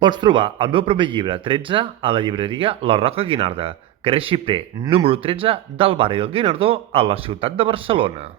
Pots trobar el meu primer llibre 13 a la llibreria La Roca Guinarda, carrer Xiprer, número 13 del barri del Guinardó, a la ciutat de Barcelona.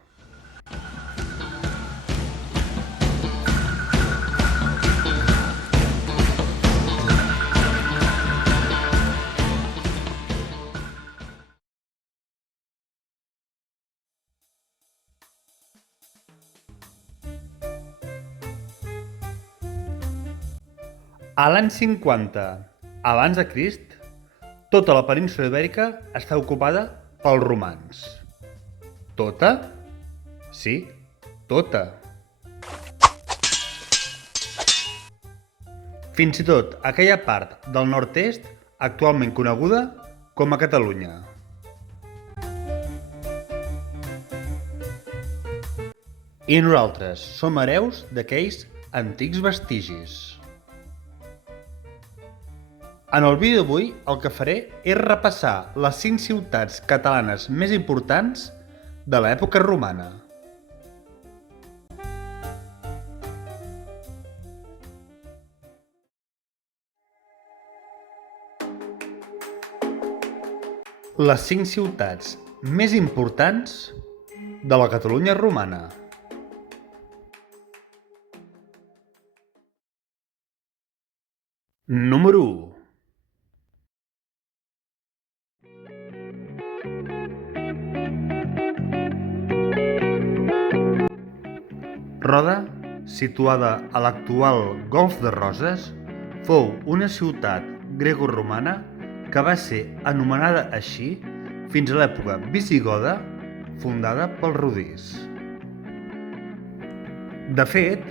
A l'any 50 abans de Crist, tota la península ibèrica està ocupada pels romans. Tota? Sí, tota. Fins i tot aquella part del nord-est actualment coneguda com a Catalunya. I nosaltres som hereus d'aquells antics vestigis. En el vídeo d'avui el que faré és repassar les 5 ciutats catalanes més importants de l'època romana. Les 5 ciutats més importants de la Catalunya romana. Número 1. Roda, situada a l'actual Golf de Roses, fou una ciutat grecoromana que va ser anomenada així fins a l'època visigoda, fundada pels rodís. De fet,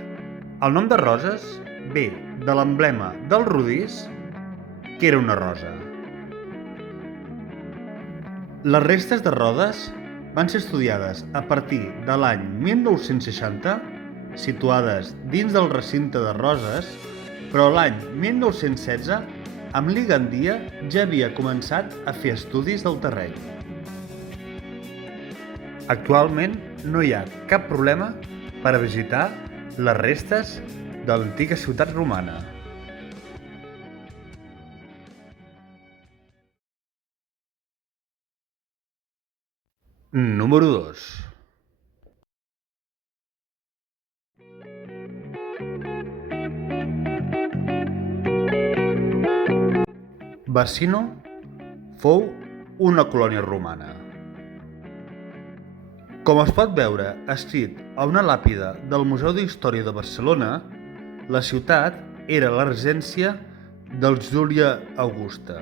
el nom de Roses ve de l'emblema dels rodís, que era una rosa. Les restes de Rodes van ser estudiades a partir de l'any 1960, situades dins del recinte de Roses, però l'any 1916, amb Ligandia, ja havia començat a fer estudis del terreny. Actualment no hi ha cap problema per a visitar les restes de l'antiga ciutat romana. Número 2. Barcino fou una colònia romana. Com es pot veure escrit a una làpida del Museu d'Història de Barcelona, la ciutat era la residència dels Júlia Augusta,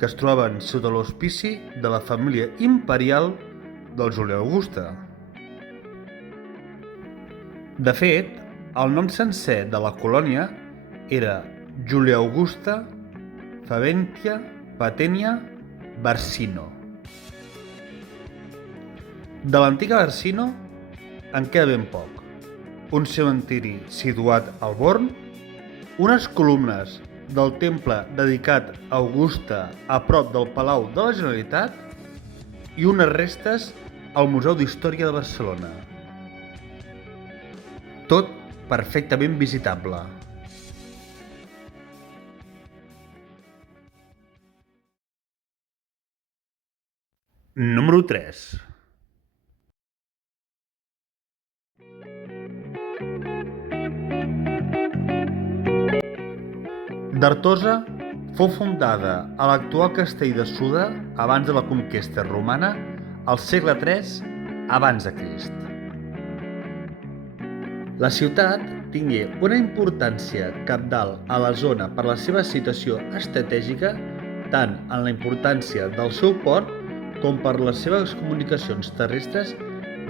que es trobaven sota l'auspici de la família imperial dels Júlia Augusta. De fet, el nom sencer de la colònia era Júlia Augusta Faventia Patènia Barcino. De l'antiga Barcino en queda ben poc. Un cementiri situat al Born, unes columnes del temple dedicat a Augusta a prop del Palau de la Generalitat i unes restes al Museu d'Història de Barcelona. Tot perfectament visitable. Número 3. D'Artosa fou fundada a l'actual castell de Suda abans de la conquesta romana al segle III abans de Crist. La ciutat tingué una importància cabdal a la zona per la seva situació estratègica, tant en la importància del seu port com per les seves comunicacions terrestres,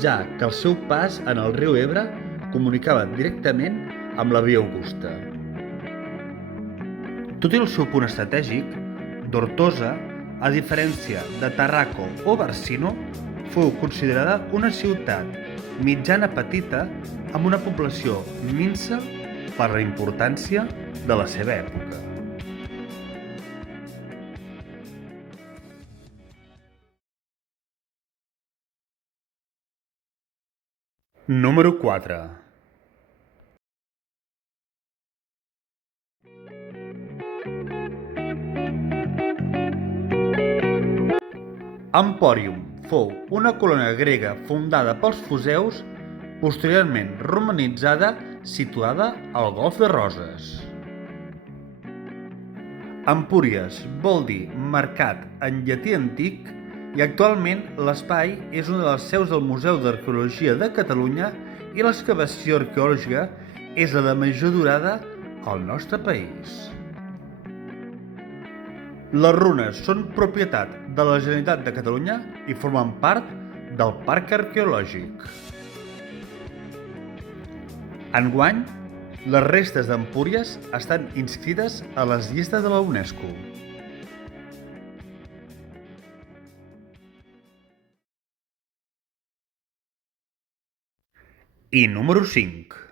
ja que el seu pas en el riu Ebre comunicava directament amb la via Augusta. Tot i el seu punt estratègic, d'Ortosa, a diferència de Tarraco o Barcino, fou considerada una ciutat mitjana petita amb una població minsa per la importància de la seva època. Número 4. Empòrium fou una colònia grega fundada pels foceus, posteriorment romanitzada, situada al Golf de Roses. Empúries vol dir mercat en llatí antic i actualment l'espai és una de les seus del Museu d'Arqueologia de Catalunya i l'excavació arqueològica és la de major durada al nostre país. Les runes són propietat de la Generalitat de Catalunya i formen part del Parc Arqueològic. Enguany, les restes d'Empúries estan inscrites a les llistes de la UNESCO. I número 5.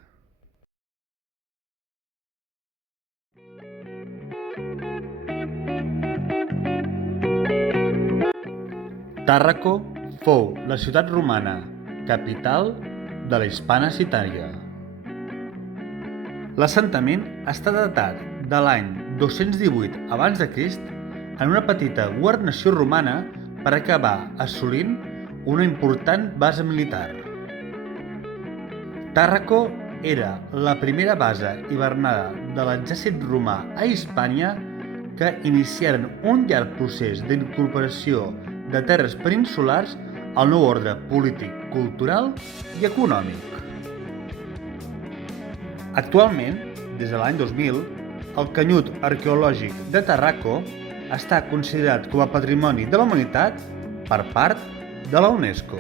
Tàrraco fou la ciutat romana, capital de la Hispània Citària. L'assentament està datat de l'any 218 a.C. en una petita guarnició romana per acabar assolint una important base militar. Tàrraco era la primera base hivernada de l'exèrcit romà a Hispània que iniciaren un llarg procés d'incorporació de terres peninsulars al nou ordre polític, cultural i econòmic. Actualment, des de l'any 2000, el canyut arqueològic de Tàrraco està considerat com a Patrimoni de la Humanitat per part de la UNESCO.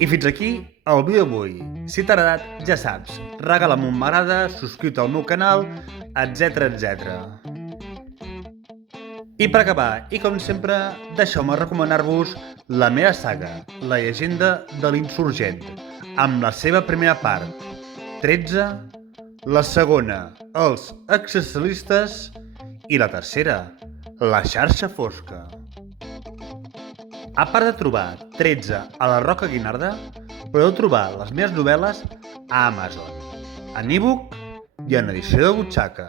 I fins aquí el vídeo d'avui. Si t'ha agradat, ja saps, regala'm un m'agrada, subscriu-te al meu canal, etc. I per acabar, i com sempre, deixeu-me recomanar-vos la meva saga, La llegenda de l'insurgent, amb la seva primera part, 13, la segona, Els excessionistes, i la tercera, La xarxa fosca. A part de trobar 13 a la Roca Guinarda, podeu trobar les meves novel·les a Amazon, en e-book i en edició de butxaca.